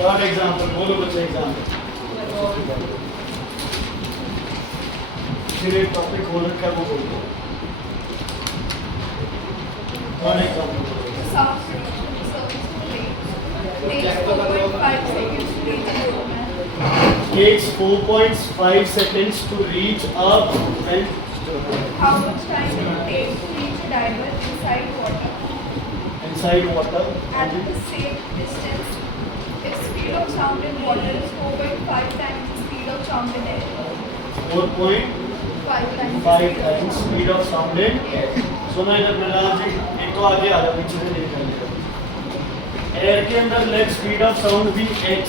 Third example बोलो बच्चे example. फिर एक टॉपिक हो रखा है वो बोलो। Third example takes 4.5 seconds to reach a bend. How much time it takes to reach a diver inside water Inside water. at the same distance if speed of sound in water is 4.5 times the speed of sound in air? 4.5 5 times times speed of sound in air. सुना इधर मेरा जी, एक तो आगे आ रहा पीछे से नहीं कर। एयर के अंदर लेट स्पीड ऑफ साउंड भी x,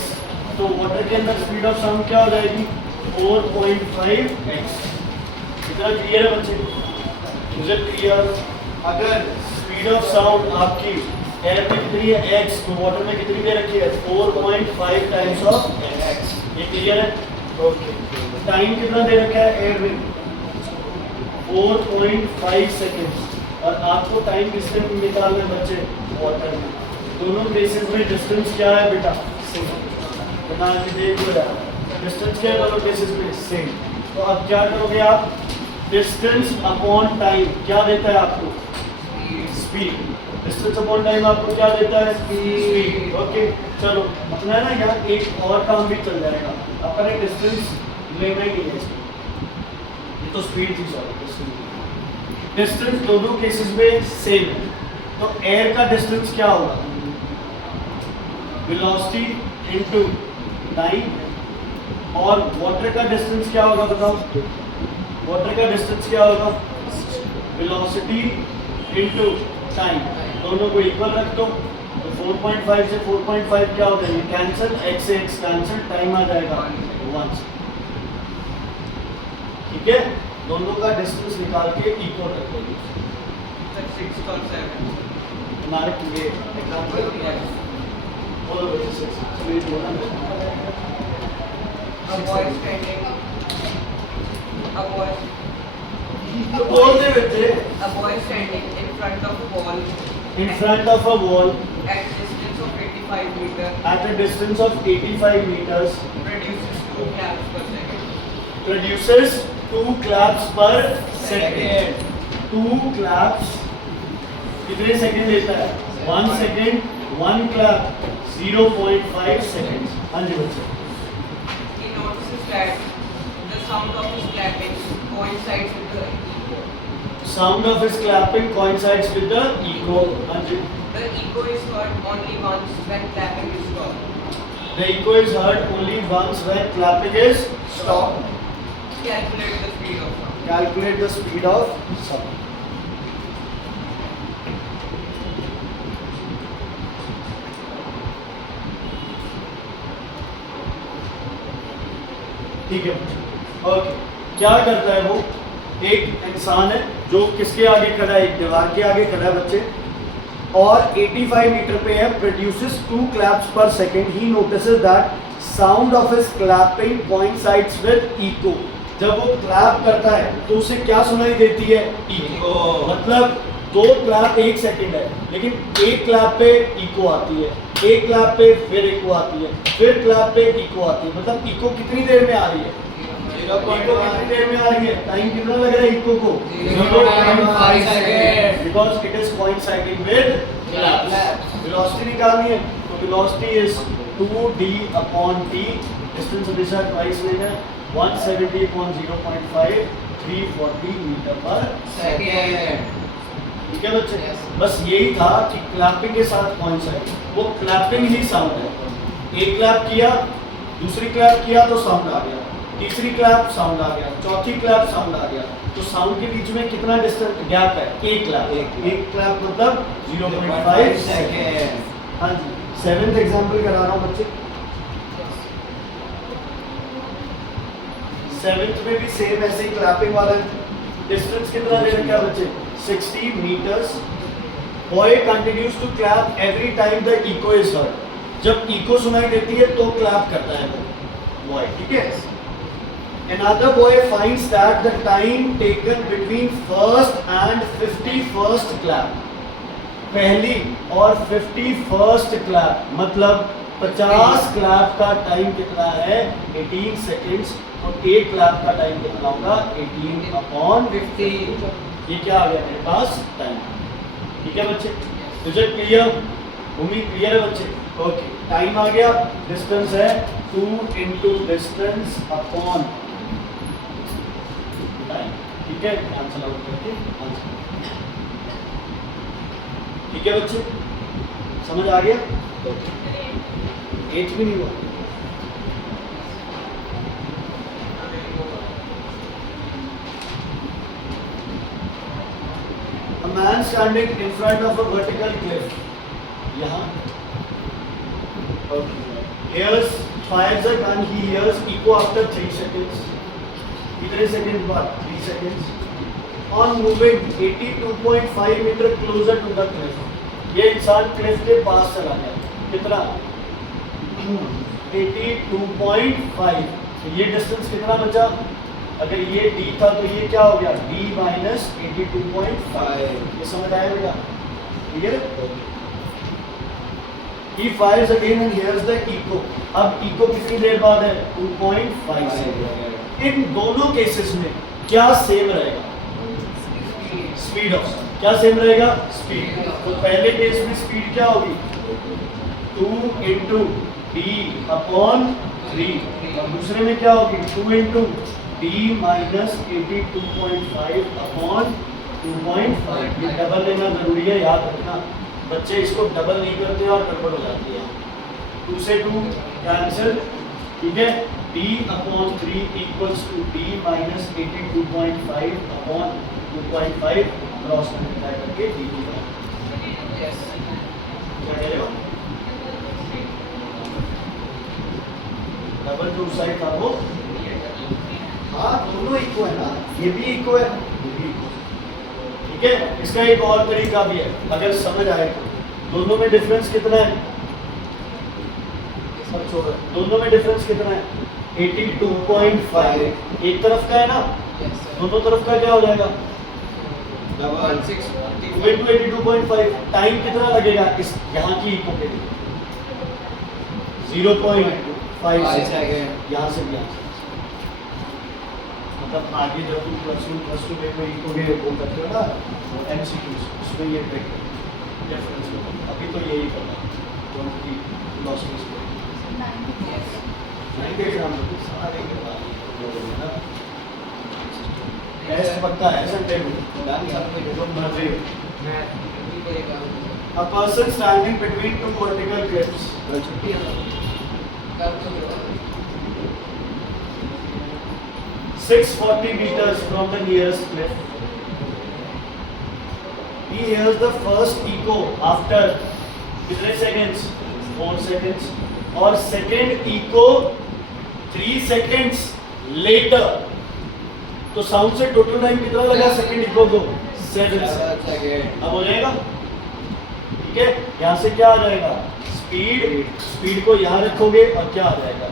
तो वाटर के अंदर स्पीड ऑफ साउंड क्या हो जाएगी 4.5x। इतना क्लियर है बच्चे? मुझे क्लियर। अगर स्पीड ऑफ साउंड आपकी एयर में कितनी है x, तो वाटर में कितनी दे रखी है 4.5 टाइम्स ऑफ x। ये क्लियर है? ओके। टाइम कितना दे रखा है एयर में 4.5 सेकेंड्स, और आपको टाइम किससे निकालना है बच्चे वाटर में। दोनों केसेस में डिस्टेंस क्या है बेटा सेम। बना के देख लो यार, डिस्टेंस क्या है दोनों केसेस में सेम। तो अब क्या करोगे आप, डिस्टेंस अपॉन टाइम क्या देता है आपको स्पीड। डिस्टेंस अपॉन टाइम आपको क्या देता है स्पीड। ओके चलो अपना है ना यार, एक और काम भी चल जाएगा। अपने डिस्टेंस लेना ही नहीं है, ये तो स्पीड थी सॉरी। डिस्टेंस दोनों केसेस में सेम है, तो एयर का डिस्टेंस क्या होगा वेलोसिटी इनटू टाइम, और वाटर का डिस्टेंस क्या होगा बताओ। वाटर का डिस्टेंस क्या होगा वेलोसिटी इनटू टाइम, दोनों को इक्वल रख दो। तो 4.5 से 4.5 क्या होता है कैंसिल, x से x कैंसिल, टाइम आ जाएगा 1। ठीक है, दोनों का डिस्टेंस निकाल के इक्वल रख दो। हमारे लिए एग्जांपल बोलो बच्चे 6 तो बोल दे बच्चे A boy standing in front of a wall in front of a wall at distance of 85 meters at a distance of 85 meters produces 2 claps per second. produces 2 claps per second। 2 claps कितने second लेता है 1 second, 1 clap 0.5 second. हाँ जी बच्चे। He notices that the sound of his clapping coincides with the echo. Sound of his clapping coincides with the echo। हाँ जी। The echo is heard only once when clapping is stopped. The echo is heard only once when clapping is stopped। Calculate the speed of sound. Calculate the speed of sound। ठीक है okay. क्या करता है वो, एक इंसान है जो किसके आगे खड़ा है, एक दीवार के आगे खड़ा है बच्चे, और 85 मीटर पे है, produces 2 claps per second. He notices that sound of his clapping coincides with echo. जब वो क्लैप करता है तो उसे क्या सुनाई देती है इको। मतलब 2 क्लैप 1 सेकंड है, लेकिन एक क्लैप पे इको आती है, एक क्लैप पे फिर इको आती है, फिर क्लैप पे इको आती है। मतलब इको कितनी देर में आ रही है, इको कितनी देर में आ रही है, टाइम कितना लग रहा है इको को 0.5 second, because it is coinciding with claps. Velocity निकालनी है, तो velocity is 2d upon t, distance हमेशा ट्वाइस लेना है, 170 अपॉन 0.5 340 मीटर पर सेकंड। ठीक है बच्चे। बस यही था कि क्लैपिंग के साथ कौन सा है, वो क्लैपिंग ही साउंड है। एक क्लैप किया, दूसरी क्लैप किया तो साउंड आ गया, तीसरी क्लैप साउंड आ गया, चौथी क्लैप साउंड आ गया। तो साउंड के बीच में कितना डिस्टेंस गैप है, एक क्लैप। एक क्लैप मतलब 0.5 सेकेंड। हाँ जी। 7th एग्जाम्पल करा रहा हूँ बच्चे। 7th में भी सेम ऐसे ही क्लैपिंग वाला डिस्टेंस कितना दे रखा है बच्चे 60 meters। Boy continues to clap every time the echo is heard। जब इको सुनाई देती है तो क्लैप करता है वो बॉय। ठीक है। Another boy finds that the time taken between first and 51st clap, पहली और 51st क्लैप मतलब 50 क्लैप का टाइम कितना है 18 सेकेंड्स, और एक क्लैप का टाइम कितना होगा 18/50। ये क्या आ गया मेरे पास टाइम। ठीक है बच्चे, तुझे क्लियर, उम्मीद क्लियर है बच्चे। ओके, टाइम आ गया, डिस्टेंस है 2 इंटू डिस्टेंस अपॉन टाइम। ठीक है, आंसर आउट करके आंसर। ठीक है बच्चे, समझ आ गया? एज भी नहीं हुआ। A man standing in front of a vertical cliff. यहाँ. Okay. Hears fires a gun. He hears echo after 3 seconds. कितने सेकंड बाद? 3 seconds. On moving 82.5 meter closer to the cliff. ये इंसान क्लिफ के पास चला गया। कितना? 82.5। तो ये डिस्टेंस कितना बचा? अगर ये d था तो ये क्या हो गया? d minus 82.5। ये समझ आया बेटा? Clear? He fires again and hears the echo. अब echo कितनी देर बाद है? 2.5 सेकंड। इन दोनों केसेस में क्या सेम रहेगा? Speed of sound. क्या सेम रहेगा? स्पीड। तो पहले केस में स्पीड क्या होगी? 2 इंटू डी अपॉन 3, और दूसरे में क्या होगी? 2 इंटू डी माइनस 82.5 अपॉन 2.5। ये डबल लेना जरूरी है, याद रखना बच्चे, इसको डबल नहीं करते और गड़बड़ हो जाती है। 2 से 2 कैंसिल। ठीक है, d upon 3 equals to d minus 82.5 upon 2.5 cross multiply करके d होगा। Yes. क्या कह रहे हो? डबल जो साइड था वो, हाँ दोनों इक्वल है ना, ये भी इक्वल है, ये भी इक्वल। ठीक है, इसका एक और तरीका भी है, अगर समझ आए तो। दोनों में डिफरेंस कितना है? सब छोड़ो, दोनों में डिफरेंस कितना है? 82.5। एक तरफ का है ना, Yes, sir. दोनों तरफ का क्या हो जाएगा? 1645. टाइम कितना लगेगा इस यहाँ की इको के लिए? 0.5 सेकंड। यहाँ से भी यहाँ से, मतलब आगे जब तुम प्लस टू में कोई इको के वो करते हो ना MCQs, उसमें ये डिफरेंस होगा। अभी तो यही करना है, क्योंकि लॉसेस को नहीं देख रहा हम सारे के बाद ना टेस्ट बनता है संडे को मर्जी। A person standing between two vertical cliffs. 640 meters from the nearest cliff. He hears the first echo after कितने seconds? 4 seconds. और second echo 3 seconds later. तो साउंड से टोटल टाइम कितना लगा सेकंड इको को? 7 सेकंड। अब हो जाएगा। ठीक है, यहाँ से क्या आ जाएगा? स्पीड। स्पीड को यहाँ रखोगे और क्या आ जाएगा?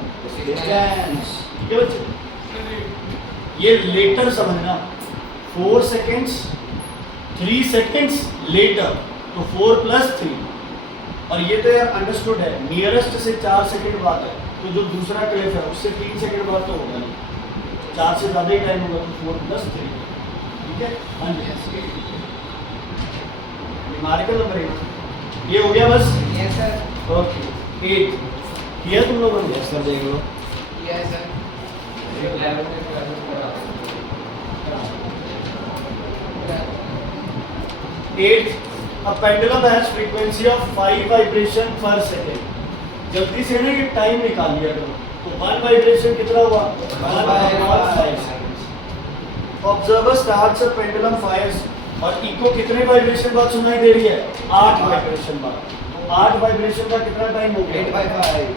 डिस्टेंस। ठीक है बच्चे, ये लेटर समझना। 4 सेकेंड्स 3 सेकेंड्स लेटर, तो 4 प्लस 3, और ये तो यार अंडरस्टूड है, नियरेस्ट से 4 सेकेंड बाद है, तो जो दूसरा क्लिफ है उससे 3 सेकेंड बाद तो होगा नहीं, 4 से ज़्यादा ही टाइम होगा, तो 4 प्लस 3। ठीक है, हाँ जी, न्यूमेरिकल नंबर 8 ये हो गया बस। Yes, sir. ओके, 8 किया तुम लोगों ने? सर देख लो। Yes, sir. 8 A pendulum has frequency of 5 vibration per second। जल्दी से ना ये टाइम निकाल लिया करो, तो 1 वाइब्रेशन कितना हुआ? 1/5 seconds। Observer starts a pendulum fires, और इको कितने वाइब्रेशन बाद सुनाई दे रही है? 8 वाइब्रेशन बाद। तो 8 वाइब्रेशन का कितना टाइम हो गया? 8/5।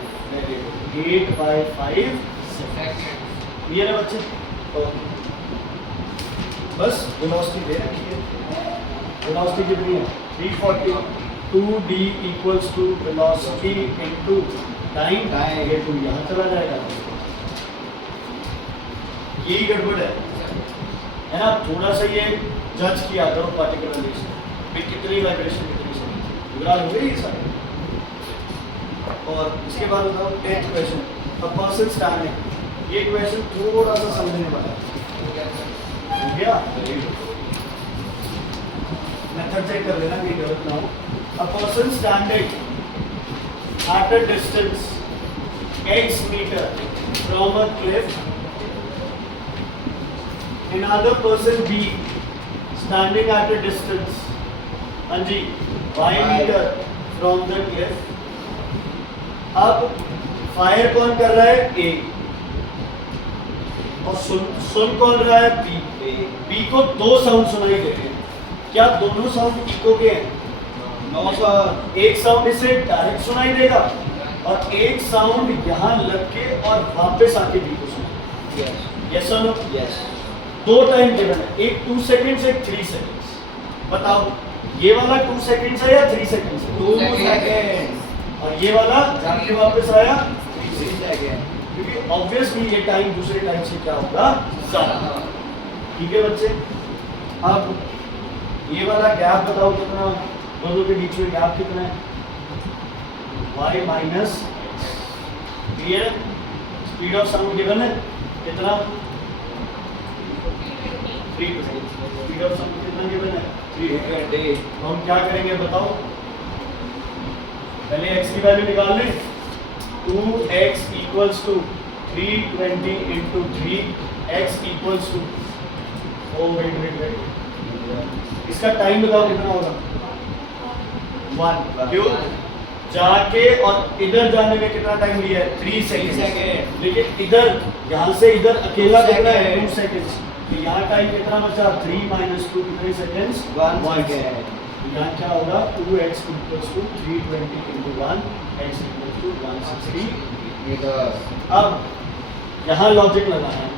8/5 सेकंड। क्लियर है बच्चे? ओके, बस वेलोसिटी दे रखी है। वेलोसिटी कितनी है? 340। 2d equals to velocity into time. ये तो यहाँ चला जाएगा, यही गड़बड़ है ना। थोड़ा सा ये जज किया करो पार्टिकुलरली, कितनी वाइब्रेशन कितनी सेकंड, हो गई सारी। और इसके बाद बताओ 10th question, a person standing. ये क्वेश्चन थोड़ा सा समझने वाला है, हो गया? मेथड चेक कर लेना कि गलत ना हो। A person standing at a distance x meter from a cliff, another person B standing at a distance, हाँ जी, y meter from the cliff। अब फायर कौन कर रहा है? A, और सुन कौन रहा है? B। B को दो साउंड सुनाई दे रहे हैं, क्या दोनों साउंड इको के हैं? नो सर, एक साउंड इसे डायरेक्ट सुनाई देगा और एक साउंड यहाँ लग के और वापस आके बी को सुनाई। यस और नो? यस। दो टाइम गिवन है, एक 2 सेकंड्स, एक 3 सेकंड्स। बताओ ये वाला 2 सेकंड्स है या 3 सेकंड्स है? 2 सेकंड्स। और ये वाला जाके वापस आया 3 सेकंड, क्योंकि ऑब्वियसली ये टाइम दूसरे टाइम से क्या होगा? ज्यादा। ठीक है बच्चे, अब ये वाला गैप बताओ कितना, दोनों के बीच में गैप कितना है? y minus, clear? Speed of sound given है कितना? 3%। स्पीड ऑफ साउंड कितना गिवन है? 320। तो हम क्या करेंगे बताओ? पहले x की वैल्यू निकाल लें। 2x equals to 320 into 3x equals to, oh wait, इसका टाइम बताओ कितना होगा? 1। क्यों? जाके और इधर जाने में कितना टाइम लिया है? 3 सेकंड। लेकिन इधर यहाँ से इधर अकेला कितना है? 2 सेकंड्स। तो यहाँ टाइम कितना बचा? 3 माइनस 2 कितने सेकंड्स? 1 सेकंड। यहाँ क्या होगा? 2x equals to 320 into 1, x equals to 160। अब यहाँ लॉजिक लगाना है,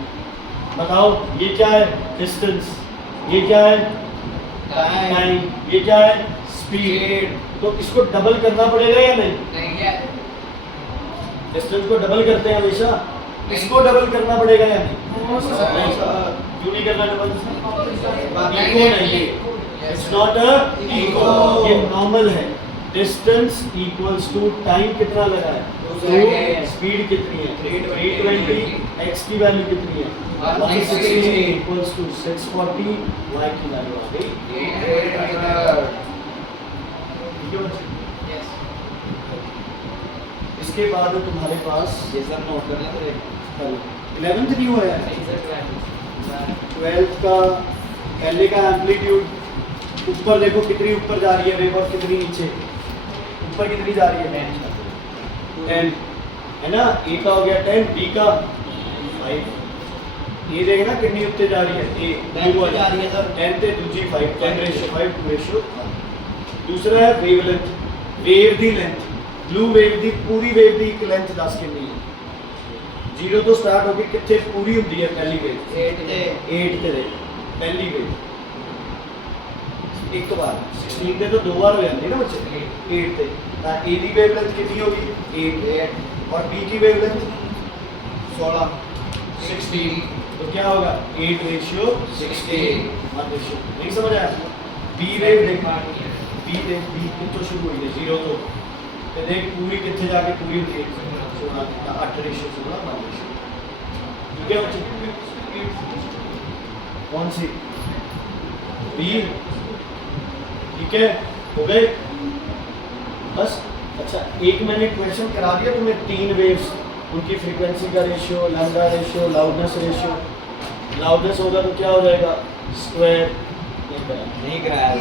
बताओ ये क्या है? डिस्टेंस। ये क्या है? टाइम। ये क्या है? स्पीड। तो इसको डबल करना पड़ेगा या नहीं? नहीं है। डिस्टेंस को डबल करते हैं हमेशा, इसको डबल करना पड़ेगा या नहीं? नहीं सर। क्यों नहीं करना डबल? नहीं, इको नहीं, इट्स नॉट अ इको, ये नॉर्मल है। डिस्टेंस इक्वल्स टू टाइम कितना लगा है? 2, स्पीड कितनी है? 320, x की वैल्यू कितनी है? 160 इक्वल्स टू 640, y की वैल्यू आ गई। इसके बाद तुम्हारे पास ये सब नोट करना पड़ेगा। 11th नहीं हुआ है, 12th का पहले का एम्पलीट्यूड। ऊपर देखो कितनी ऊपर जा रही है वेव और कितनी नीचे। ऊपर कितनी जा रही है? 10 है ना। ए का हो गया 10, बी का 5। ये देखे ना कितनी ऊपर जा रही है? ए 10 जा रही है सर, 10 ਤੇ दूजी 5, 10:5 to ratio। दूसरा है वेवलेंथ, वेव दी लेंथ। ब्लू वेव दी पूरी वेव दी एक लेंथ 10 कितनी है? 0 ਤੋਂ ਸਟਾਰਟ ਹੋ ਕੇ ਕਿੱਥੇ ਪੂਰੀ ਹੁੰਦੀ ਹੈ ਪਹਿਲੀ ਵੇਵ? 8 ਤੇ ਪਹਿਲੀ ਵੇਵ ਇੱਕ ਵਾਰ 16 ਤੇ ਤਾਂ ਦੋ ਵਾਰ ਹੋ ਜਾਂਦੀ ਹੈ ਨਾ ਬੱਚੇ। 8 ਤੇ ਤਾਂ A ਦੀ वेवलेंथ कितनी होगी? 8 और B की वेवलेंथ 16, 16। तो क्या होगा? 8:16। नहीं समझ आया? B वेव देखना, B देख, B कितों शुरू हुई है? 0 ਤੋਂ ਤੇ देख पूरी कितने जाके पूरी होती है? 8:16, 9:16। ठीक है बच्चे? कौन सी? B। ठीक है, हो गए बस। अच्छा, एक मैंने क्वेश्चन करा दिया तुम्हें 3 वेव्स, उनकी फ्रीक्वेंसी का ratio, lambda ratio, loudness ratio. Loudness होगा तो क्या हो जाएगा? स्क्वायर। नहीं कराया।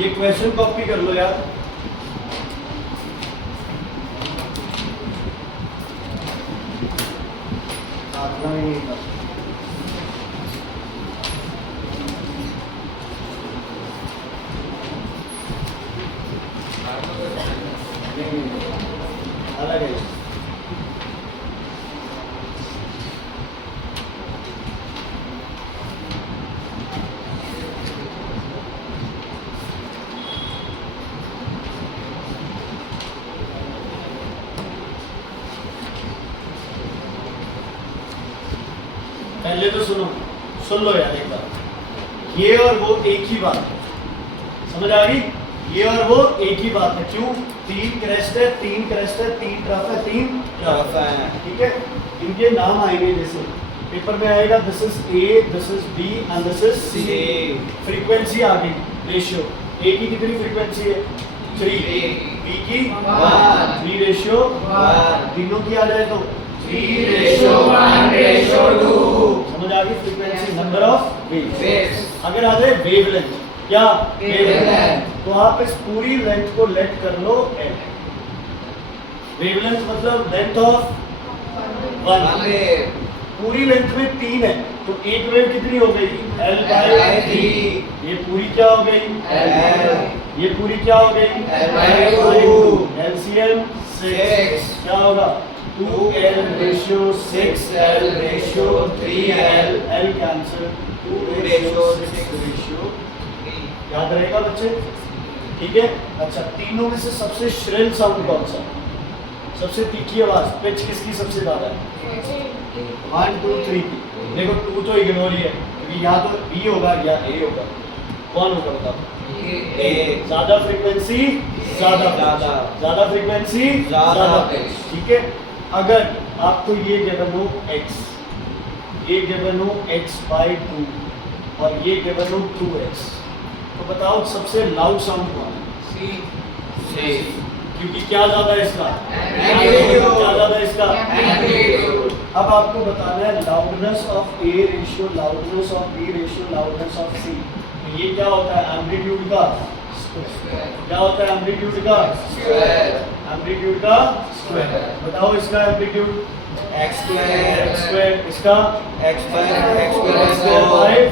ये क्वेश्चन कॉपी कर लो यार। अलग है। पहले तो सुनो, सुन लो यार एक बार, ये और वो एक ही बात है, समझ आ गई? ये और वो एक ही बात है। क्यों? 3 क्रेस्ट है, 3 क्रेस्ट है, 3 ट्रफ है, 3 ट्रफ है। ठीक है, इनके नाम आएंगे जैसे पेपर में आएगा, this is A, this is B and this is C. Frequency आ गई, रेशियो। ए की कितनी फ्रीक्वेंसी है? 3, बी की 1, 3 रेशियो 1, तीनों की आ जाए तो 3:1:2। समझ आ गई फ्रीक्वेंसी, नंबर ऑफ वेव्स। अगर आ जाए वेवलेंथ, क्या वेवलेंथ, तो आप इस पूरी लेंथ को लेट कर लो एल। वेवलेंथ मतलब लेंथ ऑफ 1 वेव। पूरी लेंथ में 3 है तो एक वेव कितनी हो गई? L/3। ये पूरी क्या हो गई? L। ये पूरी क्या हो गई? L/2। LCM 6 क्या होगा? 2L ratio 6L ratio 3L, L cancel, 2 ratio 6 ratio. याद रहेगा बच्चे? ठीक है। अच्छा, तीनों में से सबसे श्रिल साउंड कौन सा? सबसे तीखी आवाज, पिच किसकी सबसे ज्यादा है? 1 2 3 की। देखो 2 तो इग्नोर ही है क्योंकि या तो B होगा या A होगा। कौन होगा बताओ? A। ज्यादा फ्रीक्वेंसी ज्यादा फ्रीक्वेंसी ज्यादा पिच। ठीक है। अगर आपको ये गिवन हो x, ये गिवन हो x/2 और ये गिवन हो 2x, तो बताओ सबसे लाउड साउंड कौन है? सी। क्योंकि क्या ज्यादा है इसका? एम्पलीट्यूड। क्या ज्यादा है इसका? एम्पलीट्यूड। अब आपको बताना है loudness of A ratio loudness of B ratio loudness of C। ये क्या होता है? एम्पलीट्यूड का स्क्वायर। क्या होता है? एम्पलीट्यूड का स्क्वायर। एम्पलीट्यूड का स्क्वायर। बताओ इसका एम्पलीट्यूड? x²। इसका x/4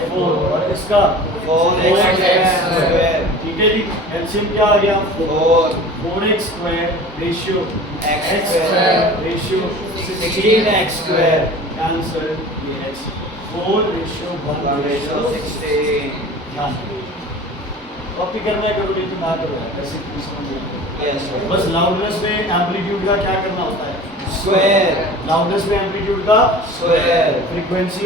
और इसका 4x²। ठीक है जी। एलसीएम क्या आ गया? 4x² ratio x² ratio 16x² cancel, ये x 4 रेशियो 1 रेशियो 16। कॉपी करना है करो, नहीं तो ना करो, ऐसे समझ। बस लाउडनेस में एम्पलीट्यूड का क्या करना होता है? स्क्वायर। लाउडनेस में एम्पलीट्यूड का स्क्वायर। फ्रीक्वेंसी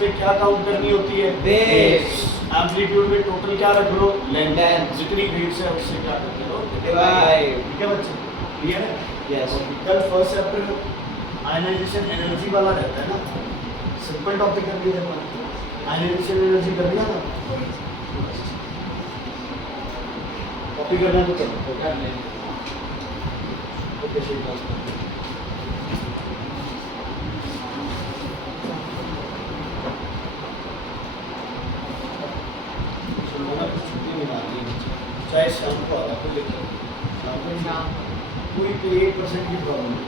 में क्या काउंट करनी होती है? बेस। एम्पलीट्यूड में टोटल क्या रख लो? लेंथ। जितनी वेव्स है उससे क्या करते हो? डिवाइड। ठीक है बच्चे, क्लियर है? यस। कल फर्स्ट चैप्टर आयनाइजेशन एनर्जी वाला रहता है ना, सिंपल टॉपिक कर दिया था। आयनाइजेशन एनर्जी कर दिया था। कॉपी करना है तो करो। ओके श्रीकांत। चाहे शाम को आधा को लेकर शाम को कोई 1% की प्रॉब्लम है।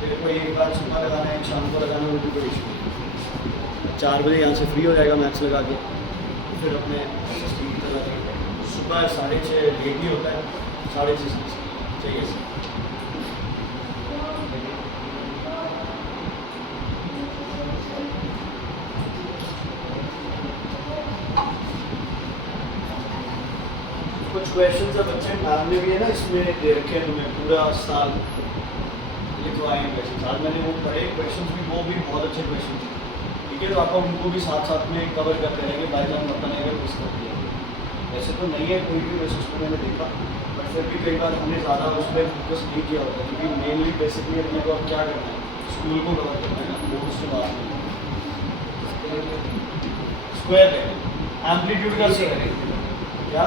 तेरे को एक बार सुबह लगाना है, शाम को लगाना, वो भी कोई इशू नहीं। 4 बजे यहाँ से फ्री हो जाएगा मैथ्स लगा के, फिर अपने सुबह 6:30 लेट ही होता है, 6:30 चाहिए। कुछ क्वेश्चन है बच्चे, मैम ने भी है ना इसमें दे रखे हैं तुम्हें पूरा साल लिखवाए हैं क्वेश्चन। आज मैंने वो पढ़े क्वेश्चन भी, वो भी बहुत अच्छे क्वेश्चन थे। ठीक है, तो आप उनको भी साथ साथ में कवर करते रहेंगे, बाई चांस पता नहीं अगर मिस कर दिया। वैसे तो नहीं है कोई भी वैसे उसको मैंने देखा, बट फिर भी कई बार हमने ज़्यादा उस पर फोकस नहीं किया होता, क्योंकि मेनली बेसिकली अपने को अब क्या करना है, स्कूल को कवर करना है ना, वो उसके बाद स्क्वायर है एम्पलीट्यूड का स्क्वायर क्या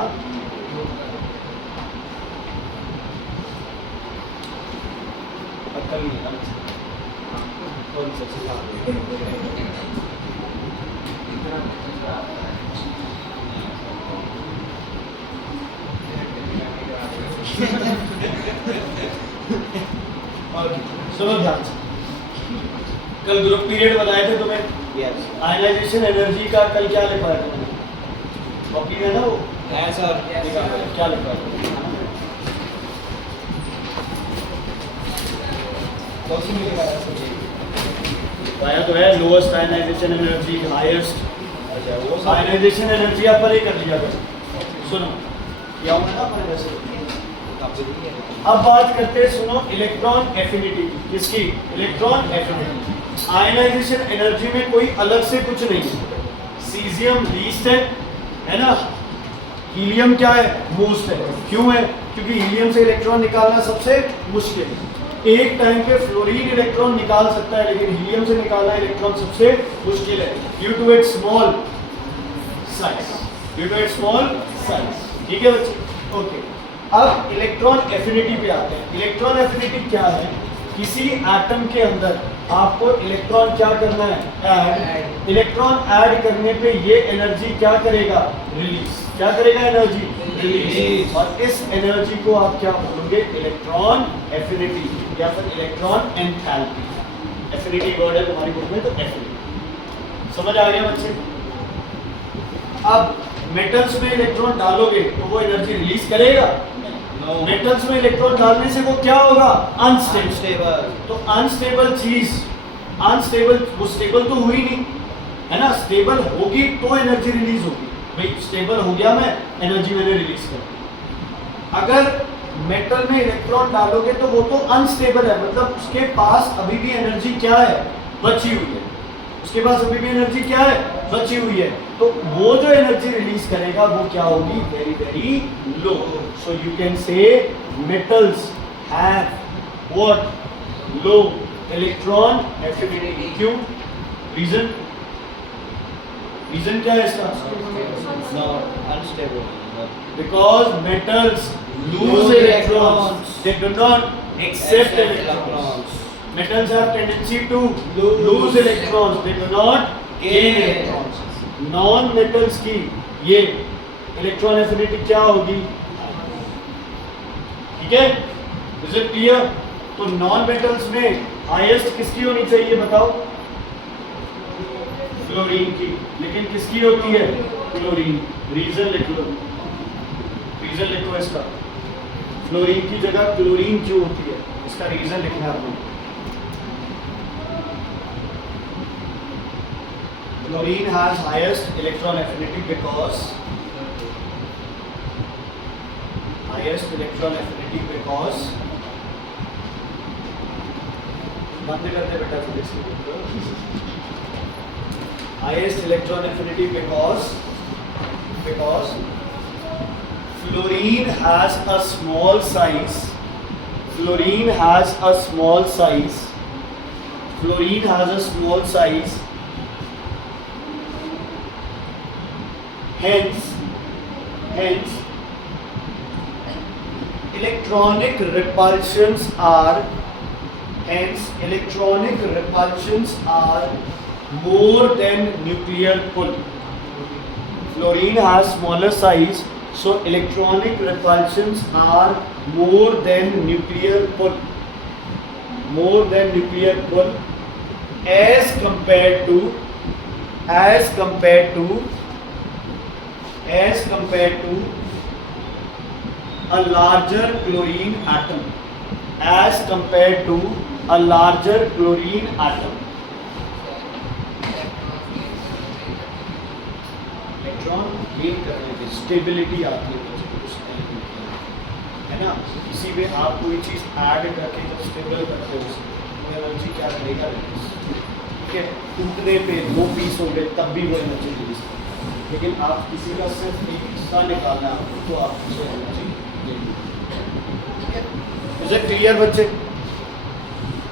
अक्कल नहीं है कौन सा सिखा सुनो ध्यान से, कल ग्रुप पीरियड बताए थे तुम्हें। यस। आयनाइजेशन एनर्जी का कल क्या लिखा है तुमने? कॉपी है ना वो? है सर। क्या लिखा है? कौन में लिखा है? पाया तो है लोएस्ट आयनाइजेशन एनर्जी, हाईएस्ट। अच्छा, वो आयनाइजेशन एनर्जी आप पर ही कर लिया करो। सुनो क्या होगा ना अपने वैसे। अब बात करते हैं, सुनो, इलेक्ट्रॉन एफिनिटी की। किसकी? Electron affinity. आयनाइजेशन एनर्जी में कोई अलग से कुछ नहीं है। सीजियम लीस्ट है ना, हीलियम क्या है, मोस्ट है। क्यों है? क्योंकि हीलियम से इलेक्ट्रॉन निकालना सबसे मुश्किल है। एक टाइम पे फ्लोरीन इलेक्ट्रॉन निकाल सकता है, लेकिन हीलियम से निकालना इलेक्ट्रॉन सबसे मुश्किल है, due to its small size, due to its small size. ठीक है बच्चे, ओके। अब इलेक्ट्रॉन एफिनिटी पे आते हैं। इलेक्ट्रॉन एफिनिटी क्या है? किसी एटम के अंदर आपको इलेक्ट्रॉन क्या करना है, ऐड। इलेक्ट्रॉन ऐड करने पे ये एनर्जी क्या करेगा, रिलीज। क्या करेगा, एनर्जी रिलीज। और इस एनर्जी को आप क्या बोलोगे, इलेक्ट्रॉन एफिनिटी या फिर इलेक्ट्रॉन एंथैल्पी। एफिनिटी वर्ड है तुम्हारी बुक में, तो एफिनिटी। समझ आ गया बच्चे? अब मेटल्स में इलेक्ट्रॉन डालोगे तो वो एनर्जी रिलीज करेगा? मेटल्स में इलेक्ट्रॉन डालने से वो क्या होगा, अनस्टेबल। तो अनस्टेबल चीज, अनस्टेबल, वो स्टेबल तो हुई नहीं है ना, स्टेबल होगी तो एनर्जी रिलीज होगी। भाई स्टेबल हो गया मैं, एनर्जी मैंने रिलीज कर दी। अगर मेटल में इलेक्ट्रॉन डालोगे तो वो तो अनस्टेबल है, मतलब उसके पास अभी भी एनर्जी क्या है, बची हुई है। उसके पास अभी भी एनर्जी क्या है, बची हुई है। तो वो जो एनर्जी रिलीज करेगा वो क्या होगी, very very low. So you can say metals have what, low electron affinity. क्यों? रीजन, रीजन क्या है इसका? Unstable. Because metals lose electrons, they do not accept electrons. Metals have tendency to lose electrons, they do not gain electrons. Non metals की ये electron affinity क्या होगी? ठीक है, इज इट क्लियर? तो नॉन मेटल्स में हाईएस्ट किसकी होनी चाहिए बताओ? फ्लोरीन की। लेकिन किसकी होती है? क्लोरीन। रीजन लिख लो, रीजन लिखो इसका। फ्लोरीन की जगह क्लोरीन क्यों होती है, इसका रीजन लिखना है आपको। Chlorine has highest electron affinity because बंद कर दे बेटा फिर इसको। Highest electron affinity because fluorine has a small size. Fluorine has a small size. Fluorine has a small size. Hence, electronic repulsions are more than nuclear pull. Fluorine has smaller size, so electronic repulsions are more than nuclear pull. As compared to a larger chlorine atom. Electron gain करने की stability आती है है ना। किसी में आप कोई चीज ऐड करके जब स्टेबल करते हो वो एनर्जी क्या करेगा, ठीक है। टूटने पे 2 पीस हो गए तब भी वो एनर्जी रिलीज करेगा। लेकिन आप किसी का सिर्फ एक हिस्सा निकालना है तो आप उसे एनर्जी देंगे। इज इट क्लियर बच्चे?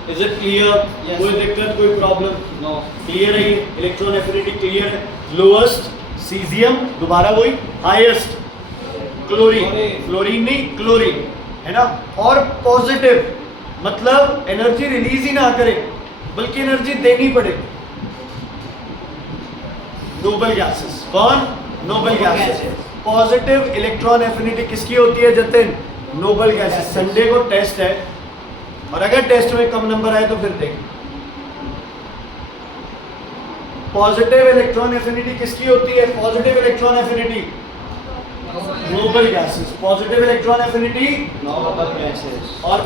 Is it clear? कोई दिक्कत, कोई प्रॉब्लम? नो, क्लियर है। इलेक्ट्रॉन एफिनिटी क्लियर है। लोएस्ट सीजियम, दोबारा वही, हाईएस्ट क्लोरीन। फ्लोरीन नहीं, क्लोरीन, है ना। और पॉजिटिव मतलब एनर्जी रिलीज ही ना करे बल्कि एनर्जी देनी पड़े। Noble gases. कौन? Noble gases. Positive electron affinity किसकी होती है जतिन? Noble gases. संडे को टेस्ट है और अगर टेस्ट में कम नंबर आए तो फिर देख। पॉजिटिव इलेक्ट्रॉन एफिनिटी किसकी होती है? Positive electron affinity Nobel gases. Positive electron affinity noble gases. और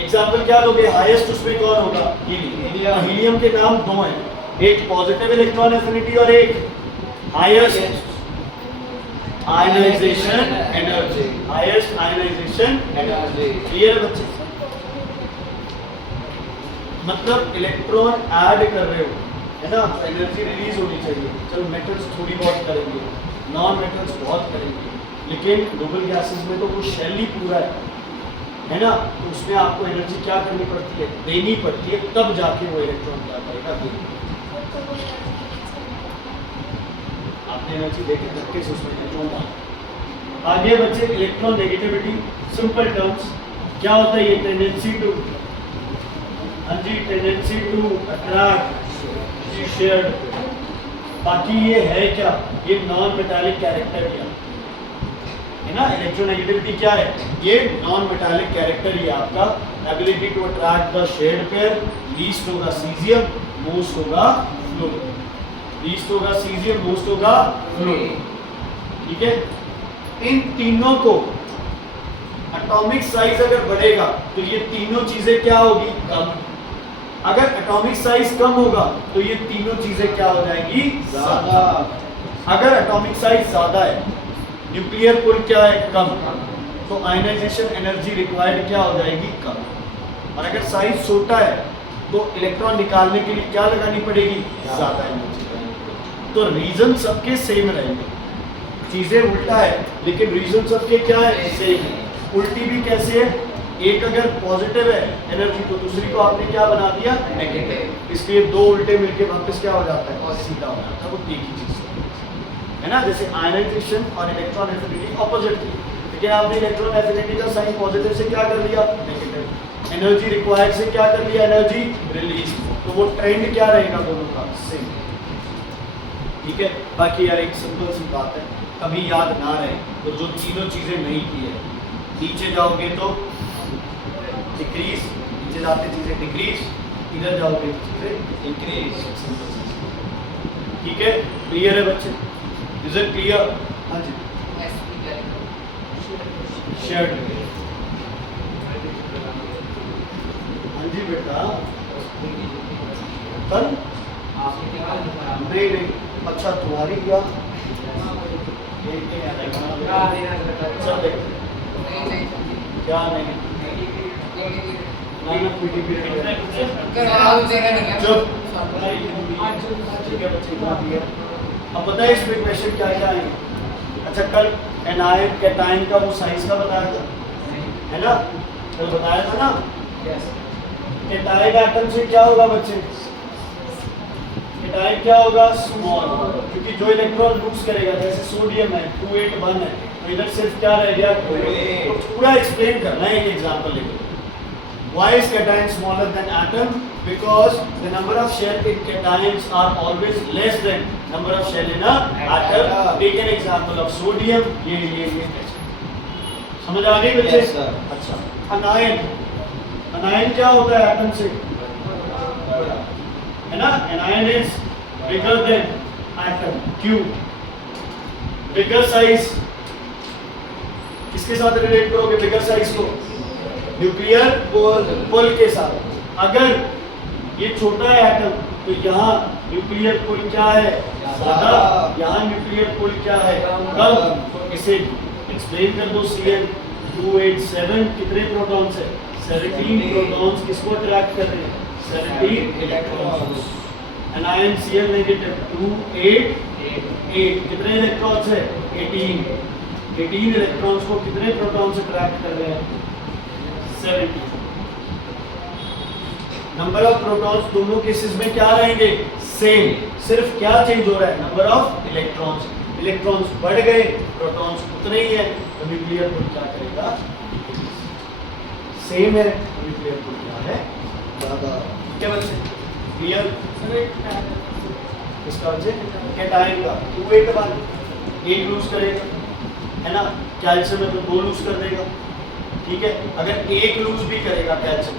एग्जांपल क्या लोगे? हाईएस्ट उसमें कौन होगा? हीलियम। हीलियम के नाम 2 हैं, एक पॉजिटिव इलेक्ट्रॉन एफिनिटी और एक highest ionization energy. Highest ionization energy. Clear है बच्चे? मतलब इलेक्ट्रॉन ऐड कर रहे हो है ना, एनर्जी रिलीज होनी चाहिए। चलो मेटल्स थोड़ी बहुत करेंगे, नॉन मेटल्स बहुत करेंगे, सेकेंड नोबल गैसेस में तो वो शेल ही पूरा है ना, तो उसमें आपको एनर्जी क्या करनी पड़ती है, देनी पड़ती है, तब जाके वो इलेक्ट्रॉन क्या करेगा, आपने एनर्जी देके धक्के से उसमें इलेक्ट्रॉन डाला। आगे बच्चे इलेक्ट्रॉन नेगेटिविटी, सिंपल टर्म्स क्या होता है, ये टेंडेंसी टू, हाँ जी, टेंडेंसी टू अट्रैक्ट शेयर्ड। बाकी ये है क्या, ये नॉन मेटालिक कैरेक्टर क्या है ना, इलेक्ट्रोनेगेटिविटी क्या है, ये नॉन मेटालिक कैरेक्टर ही आपका, ability to attract the shared pair, least होगा सीजियम, मोस्ट होगा फ्लोरीन, लीस्ट होगा सीजियम, मोस्ट होगा फ्लोरीन, ठीक है। इन तीनों को एटॉमिक साइज अगर बढ़ेगा तो ये तीनों चीजें क्या होगी, कम। अगर एटॉमिक साइज कम होगा तो ये तीनों चीजें क्या हो जाएंगी, ज्यादा। अगर एटॉमिक साइज ज्यादा है, न्यूक्लियर पुल क्या है, कम, तो आयनाइजेशन एनर्जी रिक्वायर्ड क्या हो जाएगी, कम। और अगर साइज छोटा है तो इलेक्ट्रॉन निकालने के लिए क्या लगानी पड़ेगी, ज्यादा एनर्जी। तो रीजन सबके सेम रहेंगे, चीजें उल्टा है लेकिन रीजन सबके क्या है, सेम है। उल्टी भी कैसे है, एक अगर पॉजिटिव है एनर्जी तो दूसरी को आपने क्या बना दिया, नेगेटिव, इसलिए दो उल्टे मिलके वापस क्या हो जाता है, सीधा हो जाता है, वो एक ही चीज है ना। जैसे आयनाइजेशन और इलेक्ट्रॉन एफिनिटी ऑपोजिट थी, लेकिन आपने इलेक्ट्रॉन एफिनिटी का साइन पॉजिटिव से क्या कर लिया, नेगेटिव, एनर्जी रिक्वायर्ड से क्या कर लिया, एनर्जी रिलीज, तो वो ट्रेंड क्या रहेगा दोनों का, सेम, ठीक है। बाकी यार एक सिंपल सी बात है, कभी याद ना रहे तो जो तीनों चीजें नहीं की है, नीचे जाओगे तो डिक्रीज, नीचे जाते चीजें डिक्रीज, इधर जाओगे तो चीजें इंक्रीज, ठीक है। क्लियर है बच्चे, इज इट क्लियर, हाँ जी, शेयर्ड, हाँ जी बेटा, कल नहीं नहीं, अच्छा तुम्हारी क्या क्या नहीं, अब पता है इसमें क्वेश्चन क्या क्या आएंगे। अच्छा कल एनायन कैटायन का वो साइज का बताया था, है ना, कल बताया था ना, कैटायन एटम से क्या होगा बच्चे, कैटायन क्या होगा, स्मॉल, क्योंकि जो इलेक्ट्रॉन लूज करेगा, जैसे सोडियम है 281 है, तो इधर सिर्फ क्या रह गया, तो पूरा एक्सप्लेन करना है, एक एग्जांपल लेकर। Why is cation smaller than atom? Because the number of shell in cations are always less than number of shell in a atom. Take an example of sodium. ये समझ आ गई बच्चे? Yes, sir. अच्छा, अनायन, अनायन क्या होता है एटम से, है ना, अनायन इज बिगर देन एटम, क्यों, बिगर साइज, किसके साथ रिलेट करोगे बिगर साइज को, न्यूक्लियर पुल के साथ। अगर ये छोटा है एटम तो यहाँ न्यूक्लियर पुल क्या है, ज्यादा, यहाँ न्यूक्लियर पुल क्या है, कम, तो इसे एक्सप्लेन कर दो। Cl287 कितने प्रोटॉन्स है, 17 प्रोटॉन्स, किसको अट्रैक्ट कर रहे हैं, 17 इलेक्ट्रॉन्स। एनायन Cl नेगेटिव 288 कितने इलेक्ट्रॉन्स है, 18 इलेक्ट्रॉन्स को कितने प्रोटॉन्स अट्रैक्ट कर रहे हैं, 70। नंबर ऑफ प्रोटॉन्स दोनों केसेस में क्या रहेंगे, सेम, सिर्फ क्या चेंज हो रहा है, नंबर ऑफ इलेक्ट्रॉन्स। इलेक्ट्रॉन्स बढ़ गए, प्रोटॉन्स उतने ही है, तो न्यूक्लियर पुल क्या करेगा, सेम है, न्यूक्लियर पुल क्या है, ज्यादा। क्या बच्चे क्लियर, इसका वजह कैटायन का 281 एक लूज करेगा, है ना, कैल्शियम में तो 2 लूज कर देगा, ठीक है। अगर एक लूज भी करेगा कैल्शियम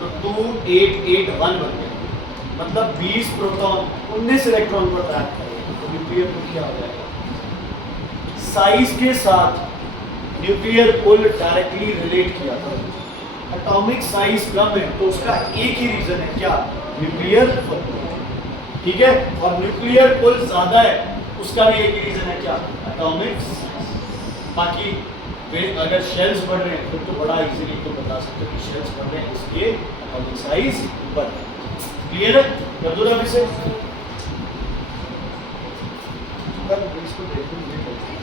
तो 2881 बन गया, मतलब 20 प्रोटॉन 19 इलेक्ट्रॉन को अट्रैक्ट करेगा, तो न्यूक्लियर पुल क्या हो जाएगा, साइज के साथ न्यूक्लियर पुल डायरेक्टली रिलेट किया था। एटॉमिक साइज कम है तो उसका एक ही रीजन है, क्या, न्यूक्लियर पुल, ठीक है। और न्यूक्लियर पुल ज्यादा है उसका भी एक ही रीजन है, क्या, एटॉमिक साइज। बाकी अगर शेल्स बढ़ रहे हैं तो बड़ा इजीली तो बता सकते हो कि शेल्स बढ़ रहे हैं इसलिए एटॉमिक साइज बढ़ रहा है। क्लियर है, कर दो ना इसे,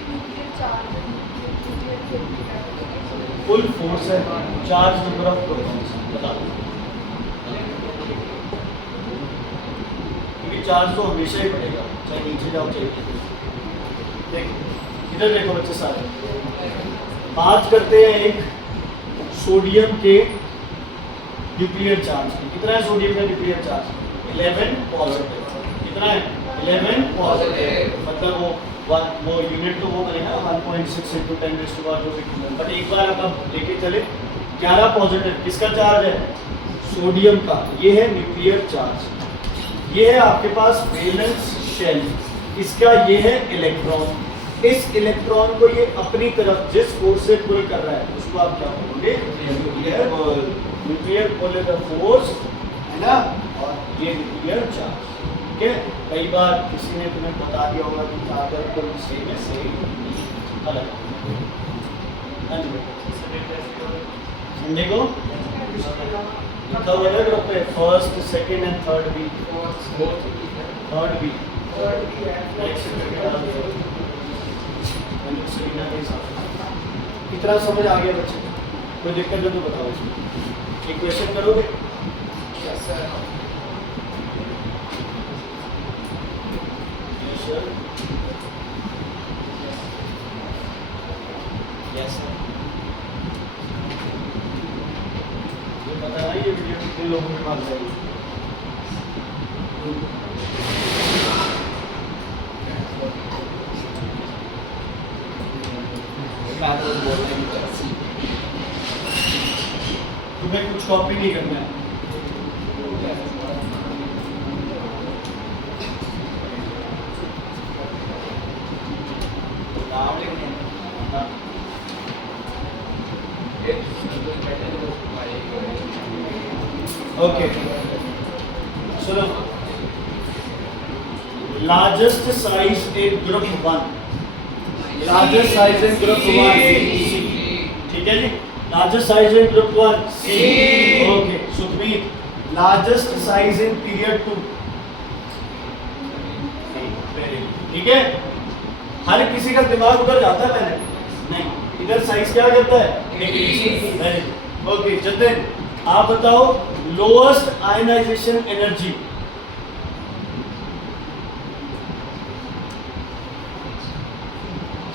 न्यूक्लियर चार्ज फुल फोर्स है, चार्ज नंबर ऑफ प्रोटॉन्स बता दो, क्योंकि चार्ज तो हमेशा ही बढ़ेगा चाहे नीचे जाओ चाहे देख इधर देखो बच्चे सारे। बात करते हैं एक सोडियम के न्यूक्लियर चार्ज की। कितना है सोडियम का न्यूक्लियर चार्ज? 11 पॉजिटिव। कितना है? 11 पॉजिटिव। मतलब वो यूनिट तो वो बनेगा 1.6 × 10⁻⁴ जो भी, बट एक बार अब लेके चले 11 पॉजिटिव। किसका चार्ज है? सोडियम का। ये है न्यूक्लियर चार्ज। ये है आपके पास वैलेंस शेल, इसका ये है इलेक्ट्रॉन। इस इलेक्ट्रॉन को ये अपनी तरफ जिस फोर्स से पुल कर रहा है उसको आप क्या बोलोगे? न्यूक्लियर पोलर फोर्स है ना, और ये न्यूक्लियर चार्ज। ठीक है, कई बार किसी ने तुम्हें बता दिया होगा कि चार्जर को सेम है, सेम अलग। संडे को लिखा हुआ है ग्रुप पे first second and third B, third B कितना समझ आ गया बच्चे? कोई दिक्कत है तो बताओ। इसमें एक क्वेश्चन करोगे? Yes, sir. Yes sir. ये पता है ये वीडियो कितने लोगों के पास जाएगी? मैं तो बोल रहा हूँ तुम्हें कुछ कॉपी नहीं करना है। नाम लिखने हाँ। ओके सुनो, largest size in group 1, largest size in group 1 ठीक है जी। Largest size in group 1 C. Okay Sukhmeet, largest size in period 2 ठीक है। हर किसी का दिमाग उधर जाता है पहले, नहीं इधर साइज क्या करता है? ओके जतिन आप बताओ लोएस्ट आयनाइजेशन एनर्जी।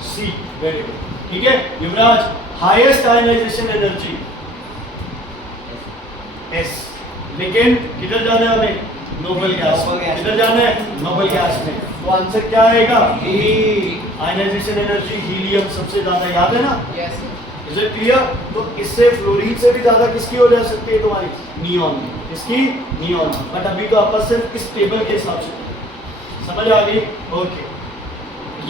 सी, वेरी गुड ठीक है। युवराज हाईएस्ट आयनाइजेशन एनर्जी एस। लेकिन किधर जाना है हमें? Noble gas. किधर जाना है? नोबल गैस में। तो आंसर क्या आएगा? आयनाइजेशन एनर्जी हीलियम सबसे ज्यादा, याद है ना? Yes, sir. Is it clear? तो इससे फ्लोरीन से भी ज्यादा किसकी हो जा सकती है तुम्हारी? नियॉन की। इसकी नियॉन। बट अभी तो आपस सिर्फ इस टेबल के हिसाब से समझ आ गई? ओके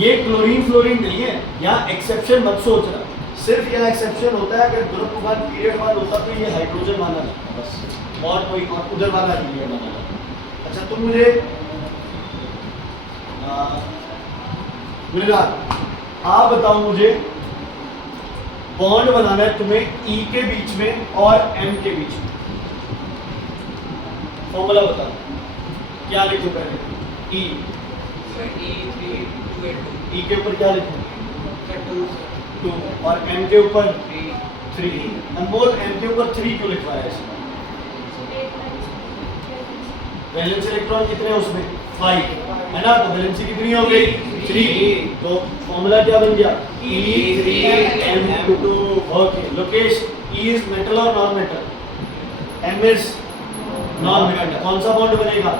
ये क्लोरीन फ्लोरीन नहीं है, यहाँ एक्सेप्शन मत सोचना। सिर्फ यहाँ एक्सेप्शन होता है अगर ग्रुप 1 पीरियड 1 होता तो ये हाइड्रोजन माना जाता बस, और कोई और उधर वाला हीलियम माना जाता। अच्छा तुम मुझे आप बताओ मुझे बॉन्ड बनाना है तुम्हें ई के बीच में और एम के बीच में। फॉर्मूला बताओ क्या लिखो पहले? ई ई के ऊपर क्या लिखो? 2 और एम के ऊपर 3। अनमोल एम के ऊपर 3 क्यों लिखवाया है? वैलेंस इलेक्ट्रॉन कितने हैं उसमें? 5 है ना, तो वैलेंसी कितनी हो गई? 3। तो फॉर्मूला क्या बन गया? E3M2। Okay Lokesh, E is metal और non metal? M is non metal. कौन सा बॉन्ड बनेगा?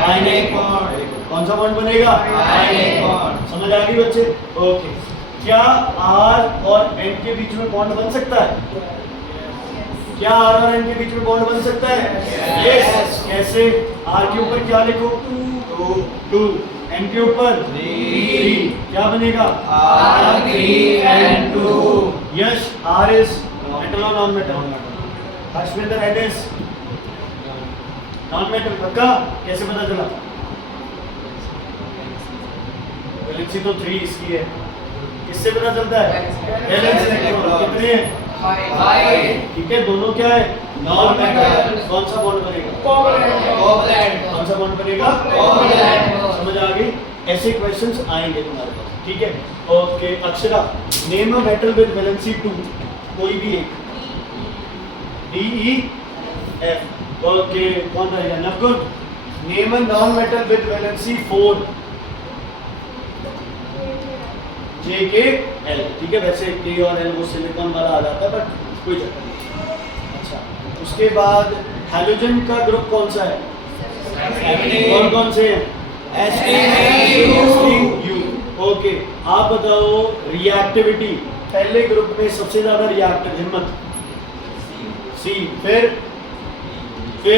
Ionic bond. कौन सा बॉन्ड बनेगा? Ionic bond. समझ आ गई बच्चे? ओके क्या R और N के बीच में बॉन्ड बन सकता है? क्या R और N के बीच में बॉन्ड बन सकता है? यस। कैसे? R के ऊपर क्या लिखो? 2। N के ऊपर 3। क्या बनेगा? R3N2। Yash R is metal और non metal? Harshvinder N is non metal. पक्का? कैसे पता चला? वैलेंसी तो 3 इसकी है। किससे पता चलता है? वैलेंस इलेक्ट्रॉन कितने हैं? 5। ठीक है दोनों क्या है? Non metal. कौन सा बॉन्ड बनेगा? Covalent. कौन सा बॉन्ड बनेगा? Covalent. समझ आ गई? ऐसे क्वेश्चंस आएंगे तुम्हारे पास, ठीक है। Okay Akshara, name a metal with valency 2, कोई भी एक, DEF। ओके कौन रहेगा? Navgun, name a non metal with valency 4, JKL, ठीक है। वैसे K और L वो सिलिकॉन वाला आ जाता है बट कोई चक्कर नहीं। अच्छा, उसके बाद हैलोजन का ग्रुप कौन सा है? कौन कौन से हैं? STU। ओके, आप बताओ रिएक्टिविटी, पहले ग्रुप में सबसे ज्यादा रिएक्टिव हिम्मत C, फिर A,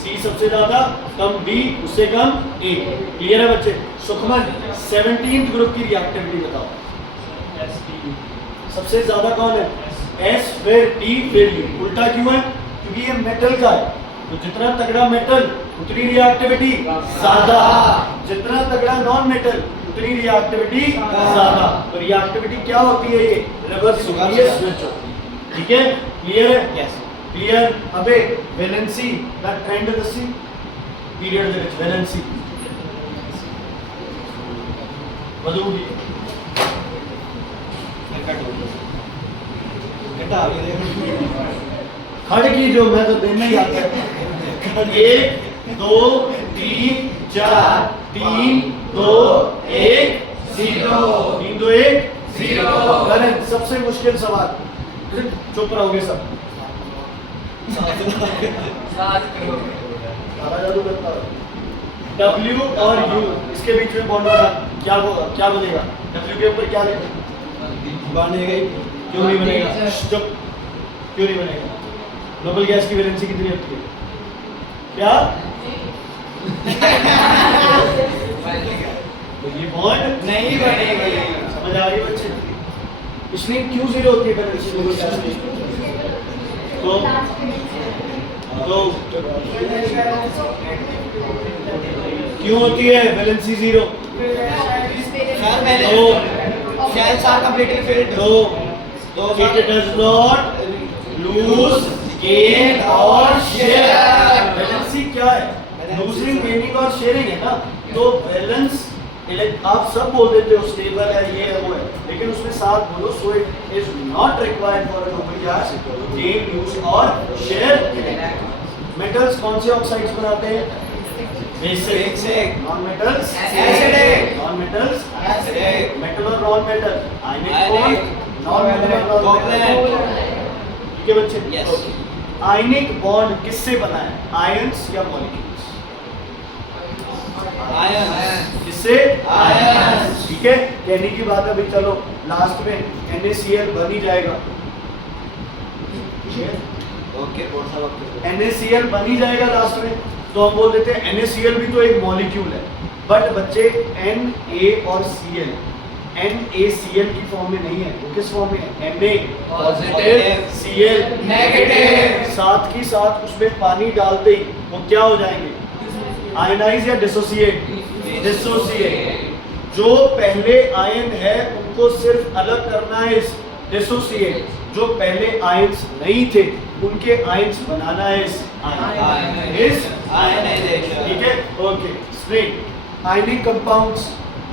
C सबसे ज्यादा, कम B, उससे कम A। क्लियर है बच्चे? सुखमन, 17th ग्रुप की रिएक्टिविटी बताओ। सबसे ज्यादा कौन है? S, फिर T, फिर U। उल्टा क्यों है? क्योंकि ये मेटल का है, तो जितना तगड़ा मेटल उतनी रिएक्टिविटी ज्यादा, जितना तगड़ा नॉन मेटल उतनी रिएक्टिविटी ज्यादा। तो रिएक्टिविटी क्या होती है? ये रिवर्स होती है, स्विच होती है, ठीक है। क्लियर है? Yes clear. अबे वैलेंसी द ट्रेंड दसी पीरियड ਦੇ ਵਿੱਚ वैलेंसी ਵਧੂਗੀ, खड़ की जो मैं तो देना ही आता है। 1 2 3 4 3 2 1 0 3 2 1 0। करें सबसे मुश्किल सवाल, चुप रहोगे सब, सारा जादू करता है। W और U इसके बीच में बॉन्ड बना, क्या बनेगा? W के ऊपर क्या बनेगा? क्यों नहीं बनेगा? चुप, क्यों नहीं बनेगा? नोबल गैस की वैलेंसी कितनी होती है? क्या? तो ये बॉन्ड नहीं बनेगा। समझ आ रही बच्चे? इसलिए क्यों जीरो होती है वैलेंसी नोबल गैस की? तो क्यों होती है वैलेंसी जीरो? तो it does not lose, gain और share। वैलेंसी क्या है? लूजिंग, गेनिंग और शेयरिंग है ना। तो बैलेंस आप सब बोल देते हो स्टेबल है, ये है वो है, लेकिन उसमें साथ बोलो so it is not required for a noble gas gain, use और शेयर। मेटल्स कौन से ऑक्साइड्स बनाते हैं? Basic. Non metals acidic. Non metals acidic. Metal और non metal ionic bond, non metal और नॉन मेटल, ठीक है बच्चे? Yes. आयनिक बॉन्ड किससे बना है? आयंस या मॉलिक्यूल्स? किससे? आयंस। ठीक है, कहने की बात है। अभी चलो लास्ट में NaCl बन ही जाएगा, ओके कौन सा वक्त? NaCl बन ही जाएगा लास्ट में, तो हम बोल देते हैं NaCl भी तो एक मॉलिक्यूल है। बट बच्चे Na और Cl NaCl की फॉर्म में नहीं है, वो किस फॉर्म में है? Na positive, Cl negative. साथ ही साथ उसमें पानी डालते ही वो क्या हो जाएंगे? आयनाइज या डिसोसिएट? डिसोसिएट। जो पहले आयन है उनको सिर्फ अलग करना है इस डिसोसिएट, जो पहले आयंस नहीं थे उनके आयंस बनाना है इस आयनाइजेशन। ठीक है, okay. Straight ionic compounds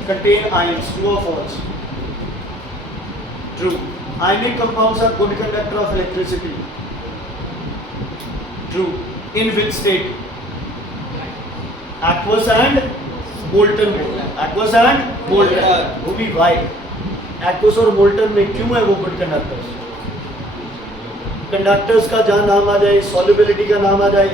contain ions, true or false? True. Ionic compounds are good conductor of electricity. True. In which state? Aqueous and molten. Aqueous and molten. वो भी why? Aqueous और molten में क्यों है वो good conductors? Conductors का जहाँ नाम आ जाए, solubility का नाम आ जाए,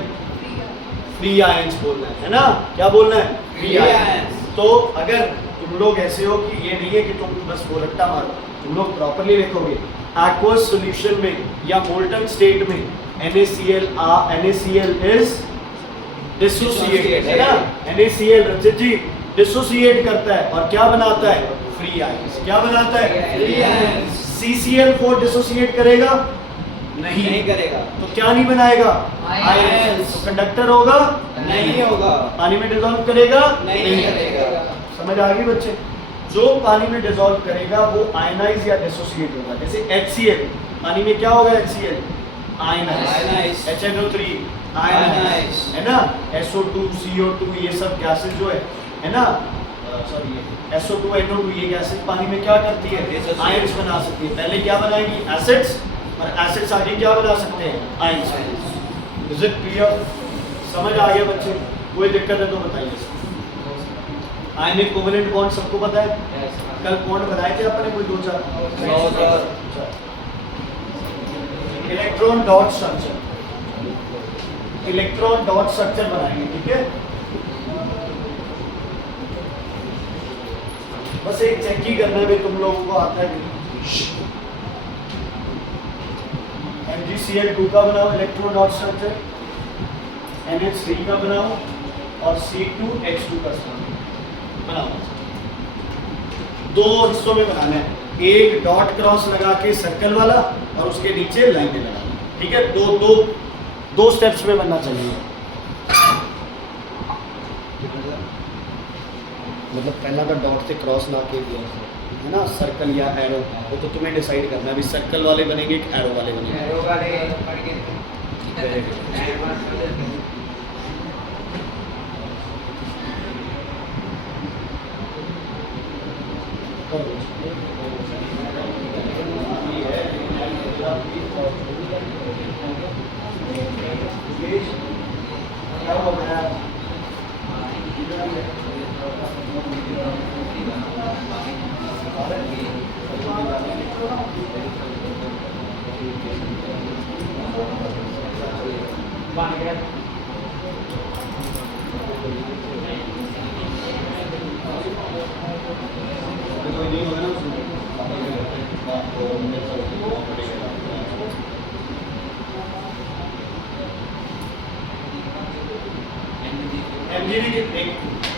free ions बोलना है ना? क्या बोलना है? Free ions. तो अगर तुम लोग ऐसे हो कि ये नहीं है कि तुम बस वो रट्टा मारो, तुम लोग प्रॉपर्ली लिखोगे aqueous सॉल्यूशन में या मोल्टन स्टेट में NaCl इज डिसोसिएट, है ना? NaCl रंजित जी डिसोसिएट करता है और क्या बनाता है? Free ions. क्या बनाता है? Free ions. CCl4 डिसोसिएट करेगा? नहीं करेगा। तो क्या नहीं बनाएगा? आयंस। तो कंडक्टर होगा? नहीं होगा। पानी में डिसॉल्व करेगा? नहीं करेगा। समझ आ गई बच्चे? जो पानी में डिसॉल्व करेगा वो आयनाइज या डिसोसिएट होगा। जैसे HCl, पानी में क्या होगा? HCl ionize, Ionize। HNO3 Ionize। है ना? SO2 CO2 ये सब गैसेस जो है ना? सॉरी SO2 ये गैसेस पानी में क्या करती है, आयंस बना सकती है। पहले क्या बनाएंगी, एसिड्स, और एसिड्स आगे क्या बना सकते हैं, आयंस। Is it clear? समझ आ गया बच्चे? कोई दिक्कत है तो बताइए। आयनिक कोवेलेंट बॉन्ड सबको पता है? कल बॉन्ड बनाए थे अपने कोई 2-4। Electron dot structure, electron dot structure बनाएंगे, ठीक है। बस एक चेक ही करना है तुम लोगों को आता है। MgCl2 का बनाओ इलेक्ट्रॉन डॉट स्ट्रक्चर, NH3 का बनाओ, और C2H2 का बनाओ। 2 हिस्सों में बनाना है, एक डॉट क्रॉस लगा के सर्कल वाला और उसके नीचे लाइनें लगाना, ठीक है। दो स्टेप्स में बनना चाहिए। मतलब पहला का डॉट से क्रॉस ला के है ना, सर्कल या एरो, वो तो तुम्हें डिसाइड करना है। अभी सर्कल वाले बनेंगे कि एरो वाले बनेंगे। क्या हो गया?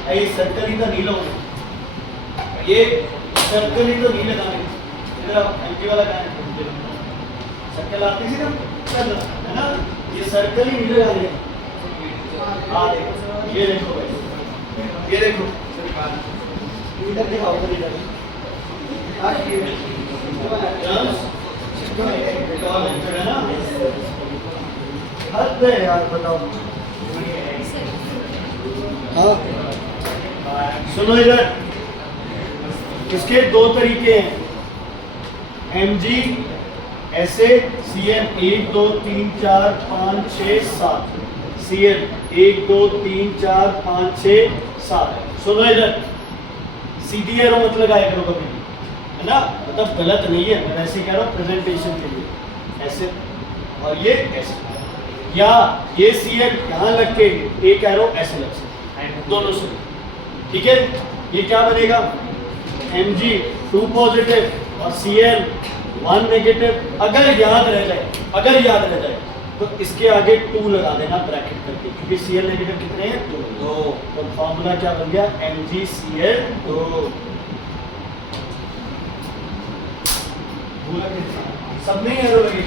ये सर्कल ही तो नहीं लोगे, ये सर्कल ही तो नहीं लगाने। एमजी वाला क्या है, सर्कल आती थी ना, है ना, ये सर्कल ही नहीं लगाने। हाँ देखो, ये देखो भाई, ये देखो, इधर दिखाओ, इधर इधर है ना। हद है यार, बताओ। हाँ सुनो इधर, इसके 2 तरीके हैं, Mg ऐसे Cl 1 2 3 4 5 6 7, Cl 1 2 3 4 5 6 7। सुनो इधर, सीधी एरो मत लगाया करो कभी, है ना, मतलब गलत नहीं है, मैं ऐसे कह रहा हूँ प्रेजेंटेशन के लिए, ऐसे और ये ऐसे, या ये Cl यहाँ लग के एक एरो ऐसे लग सकते दोनों से, ठीक है। ये क्या बनेगा, Mg 2 पॉजिटिव और Cl 1 नेगेटिव। अगर याद रह जाए तो इसके आगे 2 लगा देना ब्रैकेट करके, क्योंकि Cl नेगेटिव कितने हैं, 2। तो फॉर्मूला क्या बन गया, MgCl2। सब नहीं एरो लगी।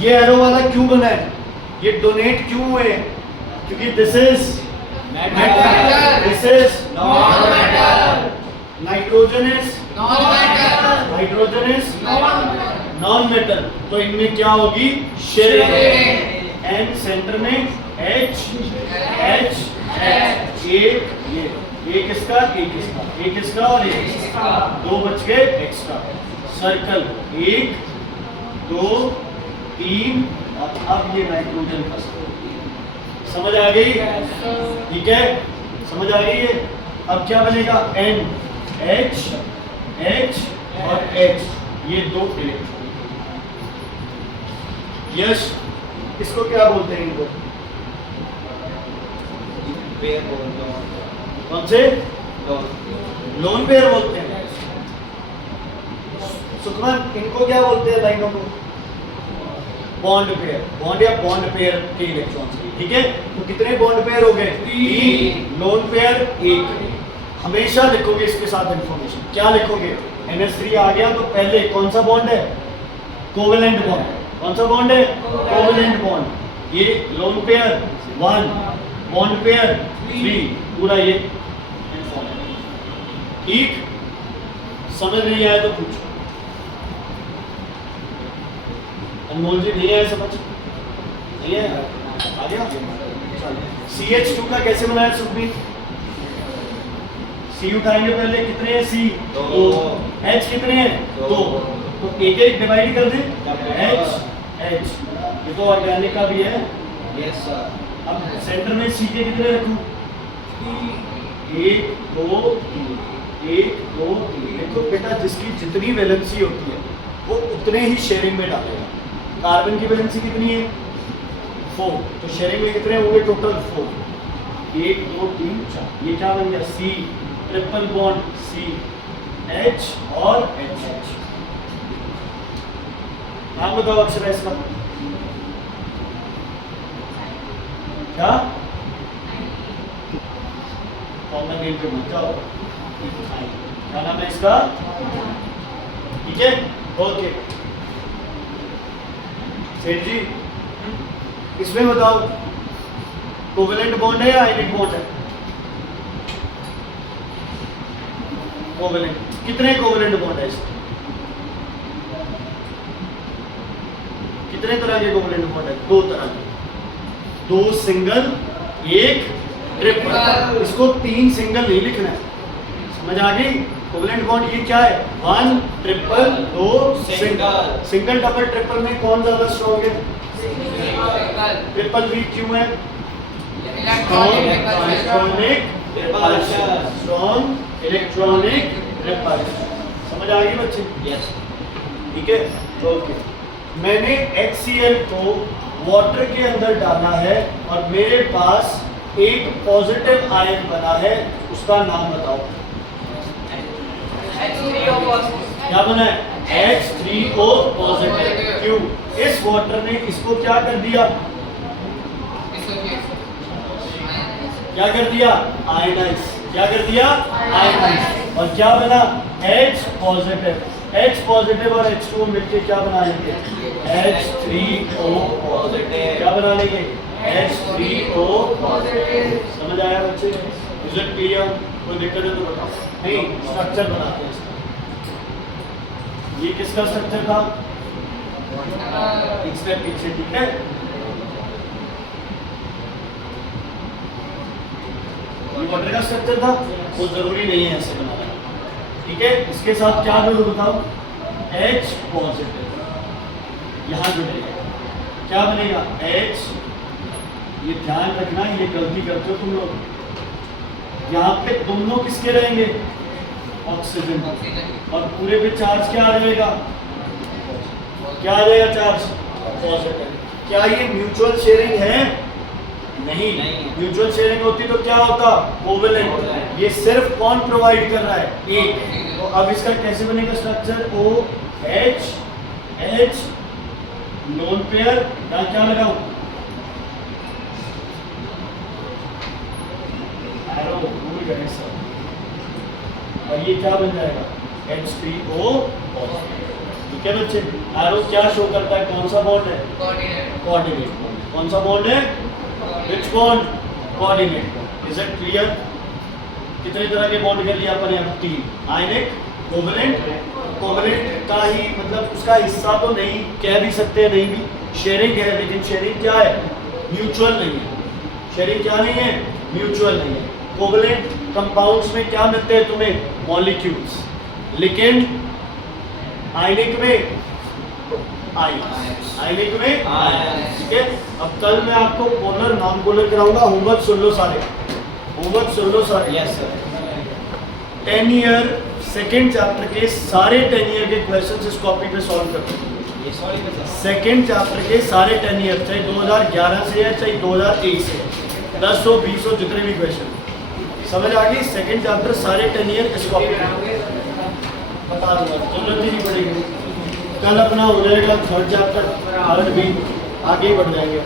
ये एरो वाला क्यों बना है, ये डोनेट क्यों हुए, क्योंकि this is metal, this is non metal, nitrogen is non metal, hydrogen is non metal. तो इनमें क्या होगी, शेयरिंग, एंड सेंटर में H H H, एक इसका एक इसका और एक इसका, 2 बच गए एक्स्ट्रा। सर्कल 1 2 3, और अब ये नाइट्रोजन का समझ आ गई, ठीक है, समझ आ गई है। अब क्या बनेगा, N H H और H, ये 2 इलेक्ट्रॉन। यश, इसको क्या बोलते हैं, इनको पेयर बोलते हैं, कौन से, लोन पेयर बोलते हैं। सुखमन, इनको क्या बोलते हैं लाइनों को, बॉन्ड पेयर, बॉन्ड या बॉन्ड पेयर के इलेक्ट्रॉन्स की, ठीक है। तो कितने बॉन्ड पेयर हो गए, 3, लोन पेयर 1। हमेशा लिखोगे इसके साथ इंफॉर्मेशन, क्या लिखोगे, NH3 आ गया तो पहले कौन सा बॉन्ड है, कोवेलेंट बॉन्ड। कौन सा बॉन्ड है, कोवेलेंट बॉन्ड। ये लोन पेयर 1, बॉन्ड पेयर 3, पूरा ये इंफॉर्मेशन, ठीक। समझ नहीं आया तो पूछो। अनमोल जी नहीं है, समझ नहीं है, आ गया। CH2 का कैसे बनाया सुखबीर? C उठाएंगे पहले, कितने हैं C? दो। H कितने हैं? दो। तो एक एक डिवाइड कर दें, H ये तो ऑर्गेनिक का भी है। Yes, sir. अब सेंटर में C के कितने रखूं? 1 2 3 1 2 3। देखो बेटा, जिसकी जितनी वैलेंसी होती है वो उतने ही शेयरिंग में डालेगा। कार्बन की वैलेंसी कितनी है? 4, तो शेयरिंग में कितने होंगे टोटल? 4। 1 2 3 4। ये क्या बन गया? C, triple bond C, H और H। नाम बताओ अक्षरा इसका क्या? कॉमन नेम पे मत जाओ। क्या नाम है इसका? ठीक है, ओके। सेठ जी, इसमें बताओ कोवेलेंट बॉन्ड है या आयनिक बॉन्ड है? कोवेलेंट। कितने कोवेलेंट बॉन्ड है इसमें? कितने तरह के कोवेलेंट बॉन्ड है? 2 तरह के, 2 सिंगल 1 ट्रिपल। इसको 3 सिंगल नहीं लिखना है, समझ आ गई? कोवेलेंट बॉन्ड ये क्या है? 1 triple 2 single. Single double triple में कौन ज्यादा स्ट्रॉन्ग है? ट्रिपल वीक क्यों है? Electronic repulsion. Strong electronic repulsion. समझ आ गई बच्चे? Yes. ठीक है, ओके। मैंने HCl को वाटर के अंदर डाला है और मेरे पास एक पॉजिटिव आयन बना है, उसका नाम बताओ। H3O positive. क्या बना है? H3O positive. क्यों? इस वाटर ने इसको क्या कर दिया? क्या कर दिया? आयनाइज। क्या कर दिया? आयनाइज। और क्या बना? H positive. H पॉजिटिव और H2O मिलके क्या बना लेंगे? H3O positive. क्या बना लेंगे? H3O positive. समझ आया बच्चे? Is it clear? कोई दिक्कत है तो बताओ। नहीं, स्ट्रक्चर बनाते हैं इसका। ये किसका स्ट्रक्चर था? एक स्टेप पीछे, ठीक है? ये वाटर का स्ट्रक्चर था, वो जरूरी नहीं है ऐसे बनाना, ठीक है? इसके साथ क्या जोड़ो बताओ? H पॉजिटिव यहाँ जुड़ेगा, क्या बनेगा? H। ये ध्यान रखना, ये गलती करते हो तुम लोग। यहाँ पे दोनों किसके रहेंगे? ऑक्सीजन। और पूरे पे चार्ज क्या आ जाएगा? क्या आ जाएगा चार्ज? पॉजिटिव। क्या ये म्यूचुअल शेयरिंग है? नहीं। म्यूचुअल शेयरिंग होती तो क्या होता? कोवेलेंट। ये सिर्फ कौन प्रोवाइड कर रहा है? एक। तो अब इसका कैसे बनेगा structure? OH H lone pair, या क्या लगाऊं? एरो, भूल गए सब। और ये क्या बन जाएगा? H3O positive. ठीक है बच्चे? एरो क्या शो करता है? कौन सा बॉन्ड है? Coordinate bond. कौन सा बॉन्ड है? विच bond? Coordinate bond. Is it clear? कितने तरह के बॉन्ड कर लिया अपन यहाँ? 3। आयनिक, कोवेलेंट। कोवेलेंट का ही मतलब उसका हिस्सा तो नहीं कह भी सकते हैं, नहीं भी शेयरिंग है, लेकिन शेयरिंग क्या है? म्यूचुअल नहीं है। शेयरिंग क्या नहीं है? म्यूचुअल नहीं है। कोवेलेंट कंपाउंड्स में क्या मिलते हैं तुम्हें? मॉलिक्यूल्स। लेकिन आयनिक में आयनिक में आयन्स। ठीक है? अब कल मैं आपको पोलर नॉन पोलर कराऊंगा। होमवर्क सुन लो सारे, होमवर्क सुन लो सारे। Yes, sir. 10 year second chapter के सारे 10 ईयर के क्वेश्चंस इस कॉपी पे सॉल्व कर दो। ये सॉरी कर सकते सेकेंड चैप्टर के सारे 10 ईयर, चाहे 2011 से है चाहे 2023 से, 10 हो 20 हो, जितने भी क्वेश्चन समझ आ गई। सेकेंड चैप्टर सारे 10 ईयर इस कॉपी पे बता दूंगा, जरूरत ही नहीं पड़ेगी। कल अपना हो जाएगा थर्ड चैप्टर, थर्ड भी आगे बढ़ जाएंगे।